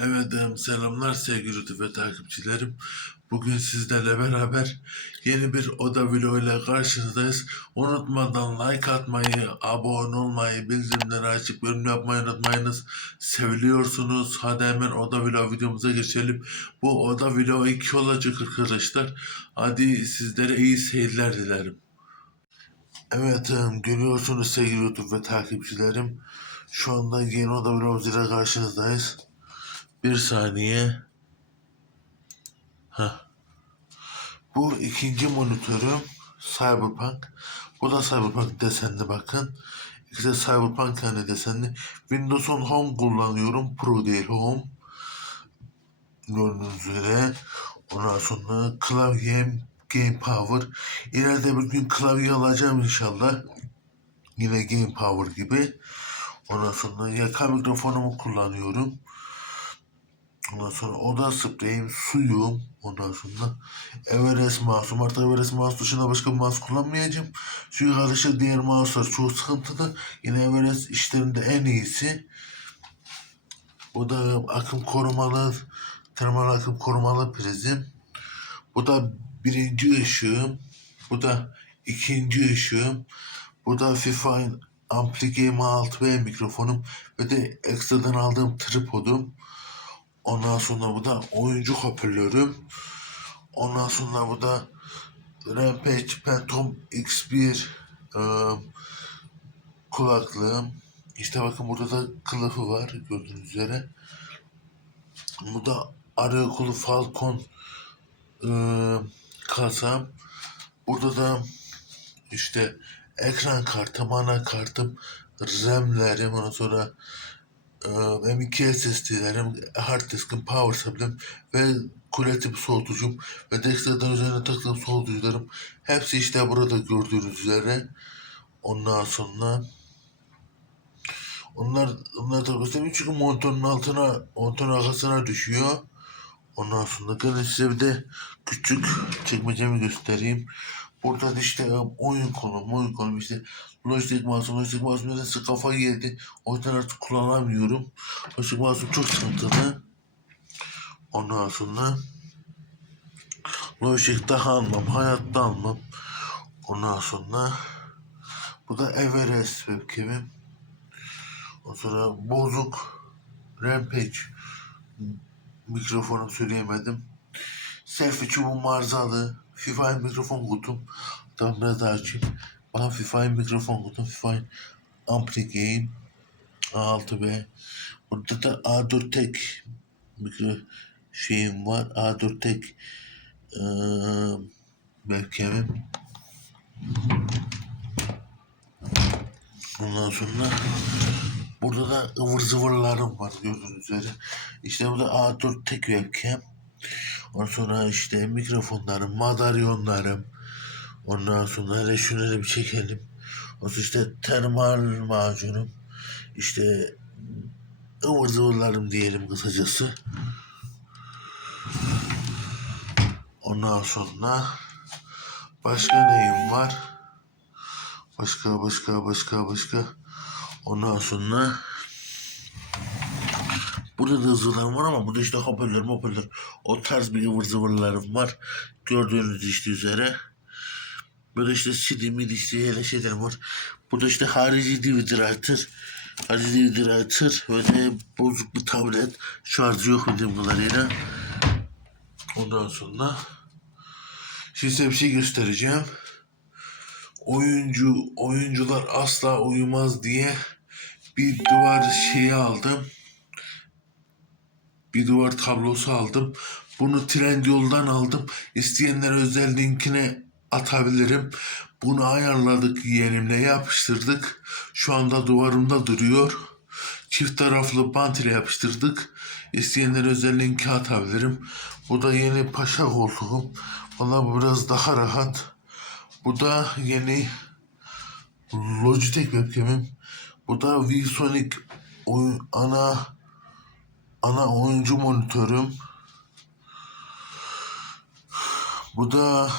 Evet, selamlar sevgili YouTube takipçilerim. Bugün sizlerle beraber yeni bir oda vlogu ile karşınızdayız. Unutmadan like atmayı, abone olmayı, bildirimleri açıp yorum yapmayı unutmayınız. Seviliyorsunuz. Hadi hemen oda vlog videomuza geçelim. Bu oda vlogu 2 olacak arkadaşlar. Hadi sizlere iyi seyirler dilerim. Evet, görüyorsunuz sevgili YouTube ve takipçilerim. Şu anda yeni oda vlogumuz ile karşınızdayız. Bir saniye. Heh. Bu ikinci monitörüm Cyberpunk. Bu da Cyberpunk desenli bakın. İkisi de Cyberpunk hani desenli. Windows 10 Home kullanıyorum. Pro değil Home. Gördüğünüz üzere. Ondan sonra klavyem Game Power. İleride bir gün klavye alacağım inşallah. Yine Game Power gibi. Ondan sonra yaka mikrofonumu kullanıyorum. Ondan sonra oda spreyim, suyum. Ondan sonra Everest mouse'um. Artık Everest mouse dışında başka bir mouse kullanmayacağım. Çünkü arkadaşlar diğer mouse'lar çok sıkıntılı. Yine Everest işlerinde en iyisi. Bu da akım korumalı, termal akım korumalı prizim. Bu da birinci ışığım. Bu da ikinci ışığım. Bu da FIFA Ampli Game 6B mikrofonum ve de ekstradan aldığım tripodum. Ondan sonra bu da oyuncu hoparlörüm. Ondan sonra bu da Rampage Phantom X1 ıı, kulaklığım. İşte bakın burada da kılıfı var gördüğünüz üzere. Bu da arı kulu Falcon ıı, kasam. Burada da işte ekran kartım, ana kartım, RAM'lerim, ondan sonra e, M2 SSD'lerim, hard diskim, power supply'm ve kulatif soğutucum ve Dexter'dan üzerine taktığım soğutucularım hepsi işte burada gördüğünüz üzere. Ondan sonra onlar onlar da göstermiyor çünkü monitörün altına monitörün arkasına düşüyor. Ondan sonra gelin size bir de küçük çekmecemi göstereyim. Burada da işte oyun konum, oyun konum işte Logitech mouse'um, Logitech mouse'um nedense kafa yedi. O yüzden artık kullanamıyorum. Logitech mouse'um çok sıkıntılı. Ondan sonra Logitech daha almam, hayatta almam. Ondan sonra bu da Everest webcam'im. Ondan sonra bozuk Rampage mikrofonum söyleyemedim. Selfie çubuğum arızalı. FIFA mikrofon kutum. Tamam biraz daha açayım. Bana FIFA mikrofon kutum. FIFA Ampli Game A6B. Burada da A4 tek mikro şeyim var. A4 tek webcam'im. Ondan sonra burada da ıvır zıvırlarım var gördüğünüz üzere. İşte bu da A4 tek webcam. Ondan sonra işte mikrofonlarım, madalyonlarım. Ondan sonra da bir çekelim. Sonra işte termal macunum. İşte ıvır zıvırlarım diyelim kısacası. Ondan sonra başka neyim var? Başka başka başka başka. Ondan sonra Burada da hızlılarım var ama burada işte hoparlör hoparlör. O tarz bir ıvır zıvırlarım var. Gördüğünüz işte üzere. Böyle işte CD midi işte hele şeylerim var. Burada işte harici DVD writer. Harici DVD writer ve de bozuk bir tablet. Şarjı yok bildiğim kadarıyla. Ondan sonra size bir şey göstereceğim. Oyuncu, oyuncular asla uyumaz diye bir duvar şeyi aldım bir duvar tablosu aldım. Bunu Trendyol'dan aldım. İsteyenler özel linkine atabilirim. Bunu ayarladık yeğenimle yapıştırdık. Şu anda duvarımda duruyor. Çift taraflı bant ile yapıştırdık. İsteyenler özel linki atabilirim. Bu da yeni paşa koltuğum. Valla biraz daha rahat. Bu da yeni Logitech webcam'im. Bu da oyun ana ana oyuncu monitörüm. Bu da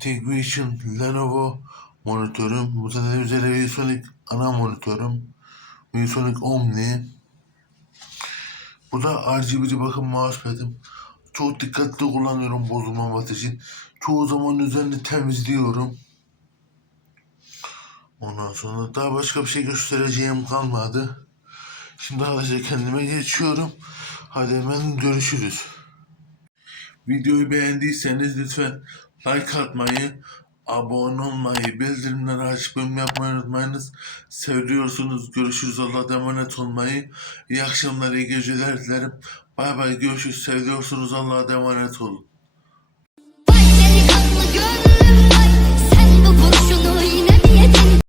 Techvision Lenovo monitörüm. Bu da üzere VSonic ana monitörüm. VSonic Omni. Bu da RGB'li bakın mousepad'im. Çok dikkatli kullanıyorum bozulmaması için. Çoğu zaman üzerini temizliyorum. Ondan sonra daha başka bir şey göstereceğim kalmadı. Şimdi arkadaşlar kendime geçiyorum. Hadi hemen görüşürüz. Videoyu beğendiyseniz lütfen like atmayı, abone olmayı, bildirimleri açıp yapmayı unutmayınız. Seviyorsunuz. Görüşürüz. Allah'a emanet olmayı. İyi akşamlar, iyi geceler dilerim. Bay bay görüşürüz. Seviyorsunuz. Allah'a emanet olun.